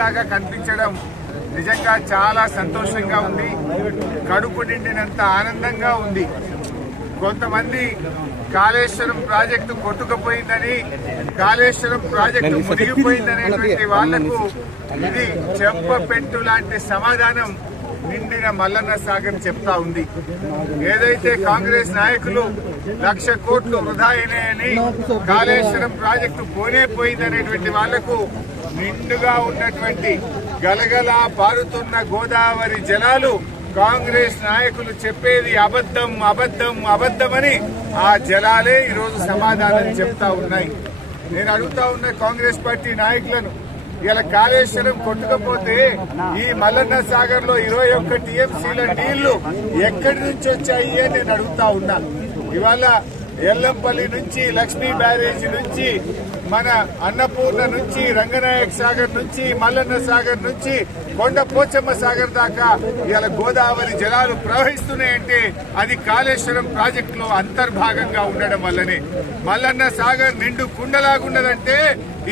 లాగా కనిపించడం నిజంగా చాలా సంతోషంగా ఉంది. కడుపు నిండినంత ఆనందంగా ఉంది. కొంతమంది కాళేశ్వరం ప్రాజెక్టు కొట్టుకుపోయిందని, కాళేశ్వరం ప్రాజెక్టు మునిగిపోయిందనేటువంటి వాళ్లకు ఇది చెంపపెట్టు లాంటి సమాధానం నిండిన మల్లన్న సాగర్ చెప్తా ఉంది. ఏదైతే కాంగ్రెస్ నాయకులు 1,00,000 కోట్లు వృధా అయినాయని, కాళేశ్వరం ప్రాజెక్టు పోయిందనేటువంటి వాళ్లకు నిండుగా ఉన్నటువంటి గలగలా పారుతున్న గోదావరి జలాలు కాంగ్రెస్ నాయకులు చెప్పేది అబద్ధం అబద్ధం అబద్ధమని ఆ జలాలే ఈరోజు సమాధానం చెప్తా ఉన్నాయి. నేను అడుగుతా ఉన్న కాంగ్రెస్ పార్టీ నాయకులను, ఇలా కాళేశ్వరం కొట్టుకపోతే ఈ మల్లన్న సాగర్ లో 21 టీఎంసీల నీళ్లు ఎక్కడి నుంచి వచ్చాయి అని నేను అడుగుతా ఉన్నా. ఇవాళ ఎల్లంపల్లి నుంచి, లక్ష్మీ బ్యారేజీ నుంచి, మన అన్నపూర్ణ నుంచి, రంగనాయక్ సాగర్ నుంచి, మల్లన్న సాగర్ నుంచి, కొండ పోచమ్మ సాగర్ దాకా ఇవాళ గోదావరి జలాలు ప్రవహిస్తున్నాయంటే అది కాళేశ్వరం ప్రాజెక్టులో అంతర్భాగంగా ఉండడం వల్లనే. మల్లన్న సాగర్ నిండు కుండలాగున్నదంటే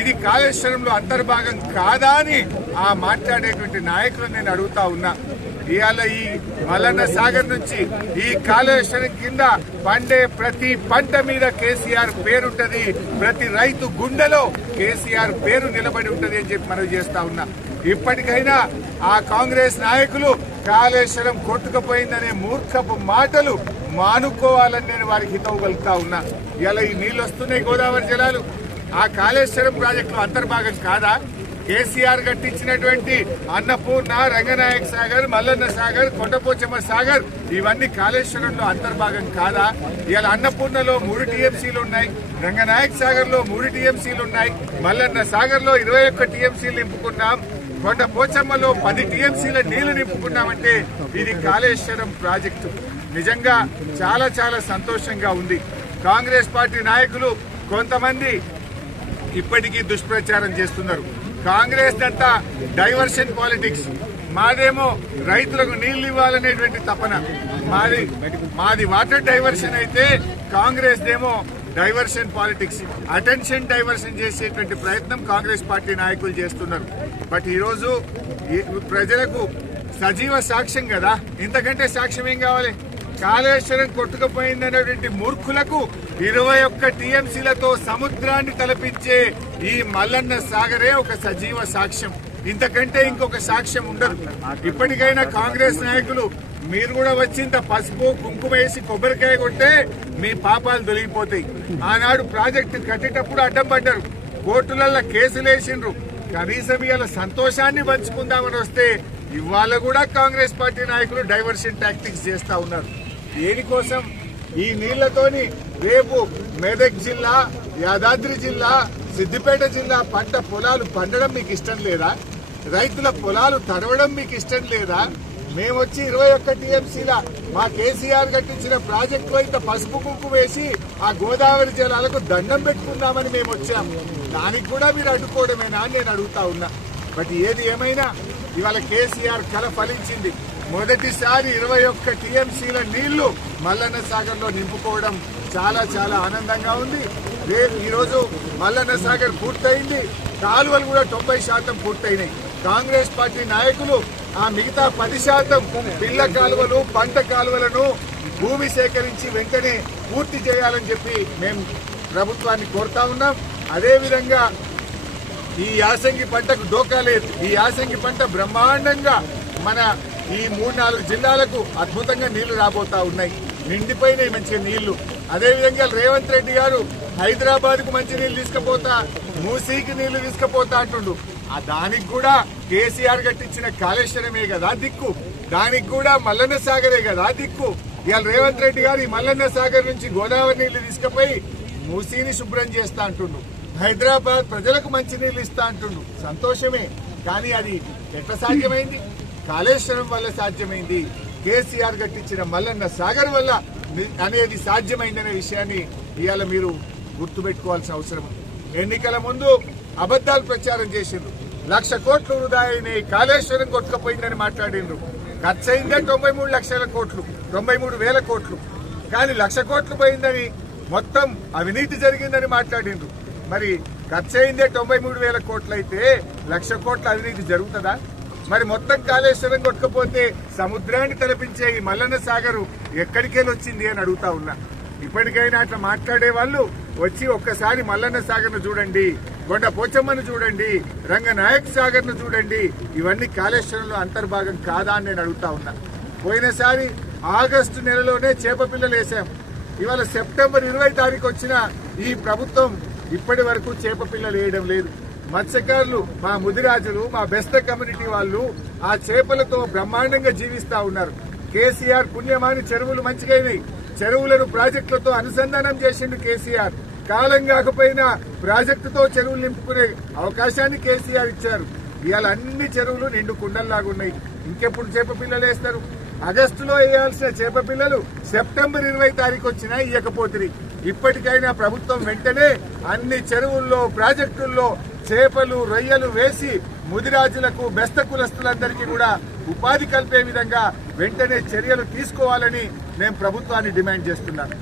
ఇది కాళేశ్వరంలో అంతర్భాగం కాదా అని ఆ మాట్లాడేటువంటి నాయకులను నేను అడుగుతా ఉన్నా. ఇవాళ ఈ మల్లన్న సాగర్ నుంచి ఈ కాళేశ్వరం కింద పండే ప్రతి పంట మీద కేసీఆర్ పేరుంటది, ప్రతి రైతు గుండెలో కేసీఆర్ పేరు నిలబడి ఉంటది అని చెప్పి మనవి చేస్తా ఉన్నా. ఇప్పటికైనా ఆ కాంగ్రెస్ నాయకులు కాళేశ్వరం కొట్టుకుపోయిందనే మూర్ఖపు మాటలు మానుకోవాలని నేను వారికి హితవు కలుగుతా ఉన్నా. ఇలా ఈ నీళ్లు వస్తున్నాయి, గోదావరి జలాలు ఆ కాళేశ్వరం ప్రాజెక్టులో అంతర్భాగం కాదా? కేసీఆర్ కట్టించినటువంటి అన్నపూర్ణ, రంగనాయక్ సాగర్, మల్లన్న సాగర్, కొండపోచమ్మ సాగర్ ఇవన్నీ కాళేశ్వరంలో అంతర్భాగం కాదా? ఇవాళ అన్నపూర్ణలో 3 టీఎంసీలు ఉన్నాయి, రంగనాయక్ సాగర్ లో 3 టీఎంసీలు ఉన్నాయి, మల్లన్న సాగర్ లో 21 టీఎంసీలు నింపుకున్నాం, కొండ పోచమ్మలో 10 టీఎంసీల నీళ్లు నింపుకున్నామంటే ఇది కాళేశ్వరం ప్రాజెక్టు. నిజంగా చాలా చాలా సంతోషంగా ఉంది. కాంగ్రెస్ పార్టీ నాయకులు కొంతమంది ఇప్పటికీ దుష్ప్రచారం చేస్తున్నారు. కాంగ్రెస్ అంతా డైవర్షన్ పాలిటిక్స్, మాదేమో రైతులకు నీళ్లు ఇవ్వాలనేటువంటి తపన, మాది వాటర్ డైవర్షన్ అయితే కాంగ్రెస్ దేమో డైవర్షన్ పాలిటిక్స్, అటెన్షన్ డైవర్షన్ చేసేటువంటి ప్రయత్నం కాంగ్రెస్ పార్టీ నాయకులు చేస్తున్నారు. బట్ ఈరోజు ప్రజలకు సజీవ సాక్ష్యం కదా, ఇంతకంటే సాక్ష్యం ఏం కావాలి? కాళేశ్వరం కొట్టుకుపోయిందనేటువంటి మూర్ఖులకు 21 టీఎంసీలతో సముద్రాన్ని తలపించే ఈ మల్లన్న సాగరే ఒక సజీవ సాక్ష్యం. ఇంతకంటే ఇంకొక సాక్ష్యం ఉండదు. ఇప్పటికైనా కాంగ్రెస్ నాయకులు మీరు కూడా వచ్చింత పసుపు కుంకుమ వేసి కొబ్బరికాయ కొట్టే మీ పాపాలు తొలగిపోతాయి. ఆనాడు ప్రాజెక్టు కట్టేటప్పుడు అడ్డం పడ్డారు, కోర్టులలో కేసులు వేసిండ్రు, కనీసం ఇవాళ సంతోషాన్ని పంచుకుందామని వస్తే ఇవాళ కూడా కాంగ్రెస్ పార్టీ నాయకులు డైవర్షన్ టాక్టిక్స్ చేస్తా ఉన్నారు. దేనికోసం? ఈ నీళ్లతోని రేపు మెదక్ జిల్లా, యాదాద్రి జిల్లా, సిద్దిపేట జిల్లా పంట పొలాలు పండడం మీకు ఇష్టం లేదా? రైతుల పొలాలు తడవడం మీకు ఇష్టం లేదా? మేమొచ్చి 21 టీఎంసీల మా కేసీఆర్ కట్టించిన ప్రాజెక్టులో ఇంత పసుపు కుంకుమ వేసి ఆ గోదావరి జలాలకు దండం పెట్టుకుందామని మేము వచ్చాం. దానికి కూడా మీరు అడ్డుకోవడమేనా అని నేను అడుగుతా ఉన్నా. బట్ ఏది ఏమైనా ఇవాళ కేసీఆర్ కల ఫలించింది. మొదటిసారి 21 టీఎంసీల నీళ్లు మల్లన్న సాగర్ లో నింపుకోవడం చాలా చాలా ఆనందంగా ఉంది. ఈరోజు మల్లన్న సాగర్ పూర్తయింది, కాలువలు కూడా 90% పూర్తయినాయి. కాంగ్రెస్ పార్టీ నాయకులు ఆ మిగతా 10% పిల్ల కాలువలు, పంట కాలువలను భూమి సేకరించి వెంటనే పూర్తి చేయాలని చెప్పి మేము ప్రభుత్వాన్ని కోరుతా ఉన్నాం. అదేవిధంగా ఈ యాసంగి పంటకు డోకా లేదు. ఈ యాసంగి పంట బ్రహ్మాండంగా మన ఈ 3-4 జిల్లాలకు అద్భుతంగా నీళ్లు రాబోతా ఉన్నాయి, నిండిపోయినాయి మంచి నీళ్లు. అదేవిధంగా రేవంత్ రెడ్డి గారు హైదరాబాద్ కు మంచి నీళ్లు తీసుకుపోతా, మూసీకి నీళ్లు తీసుకుపోతా అంటుండు. దానికి కూడా కేసీఆర్ కట్టించిన కాళేశ్వరమే కదా దిక్కు, దానికి కూడా మల్లన్న సాగరే కదా దిక్కు. ఇవాళ రేవంత్ రెడ్డి గారు ఈ మల్లన్న సాగర్ నుంచి గోదావరి నీళ్లు తీసుకుపోయి మూసీని శుభ్రం చేస్తా అంటుండు, హైదరాబాద్ ప్రజలకు మంచి నీళ్లు ఇస్తా అంటుండు. సంతోషమే, కానీ అది ఎట్లా సాధ్యమైంది? కాళేశ్వరం వల్ల సాధ్యమైంది. కేసీఆర్ కట్టించిన మల్లన్న సాగర్ వల్ల అనేది సాధ్యమైందనే విషయాన్ని ఇవాళ మీరు గుర్తుపెట్టుకోవాల్సిన అవసరం. ఎన్నికల ముందు అబద్దాలు ప్రచారం చేసిండ్రు, 1,00,000 కోట్లు వృధా అయినాయి, కాళేశ్వరం కొట్టుకుపోయిందని మాట్లాడిండ్రు. ఖర్చు అయిందే 93 లక్షల కోట్లు, 93,000 కోట్లు. కానీ 1,00,000 కోట్లు పోయిందని, మొత్తం అవినీతి జరిగిందని మాట్లాడిండ్రు. మరి ఖర్చు అయిందే 93,000 కోట్లు అయితే 1,00,000 కోట్ల అవినీతి జరుగుతుందా? మరి మొత్తం కాళేశ్వరం కొట్టుకపోతే సముద్రాన్ని తలపించే ఈ మల్లన్న సాగరు ఎక్కడికెళ్ళి వచ్చింది అని అడుగుతా ఉన్నా. ఇప్పటికైనా అట్లా మాట్లాడే వాళ్ళు వచ్చి ఒక్కసారి మల్లన్న సాగర్ ను చూడండి, కొండ పోచమ్మను చూడండి, రంగనాయక్ సాగర్ ను చూడండి. ఇవన్నీ కాళేశ్వరంలో అంతర్భాగం కాదా అని నేను అడుగుతా ఉన్నా. పోయినసారి ఆగస్టు నెలలోనే చేప పిల్లలు వేసాం. ఇవాళ సెప్టెంబర్ 20 తారీఖు వచ్చిన ఈ ప్రభుత్వం ఇప్పటి వరకు చేప పిల్లలు వేయడం లేదు. మత్స్యకారులు, మా ముదిరాజులు, మా బెస్త కమ్యూనిటీ వాళ్ళు ఆ చేపలతో బ్రహ్మాండంగా జీవిస్తా ఉన్నారు. కేసీఆర్ పుణ్యమాని చెరువులు మంచిగైనాయి. చెరువులను ప్రాజెక్టులతో అనుసంధానం చేసిండు కేసీఆర్. కాలం కాకపోయినా ప్రాజెక్టుతో చెరువులు నింపుకునే అవకాశాన్ని కేసీఆర్ ఇచ్చారు. ఇవాళ అన్ని చెరువులు నిండు కుండల్లాగున్నాయి. ఇంకెప్పుడు చేప పిల్లలు వేస్తారు? ఆగస్టులో వేయాల్సిన చేప పిల్లలు సెప్టెంబర్ 20 తారీఖు వచ్చినా ఇవ్వకపోతుంది. ఇప్పటికైనా ప్రభుత్వం వెంటనే అన్ని చెరువుల్లో, ప్రాజెక్టుల్లో చేపలు, రొయ్యలు వేసి ముదిరాజులకు, బెస్త కులస్తులందరికీ కూడా ఉపాధి కల్పే విధంగా వెంటనే చర్యలు తీసుకోవాలని నేను ప్రభుత్వాన్ని డిమాండ్ చేస్తున్నాను.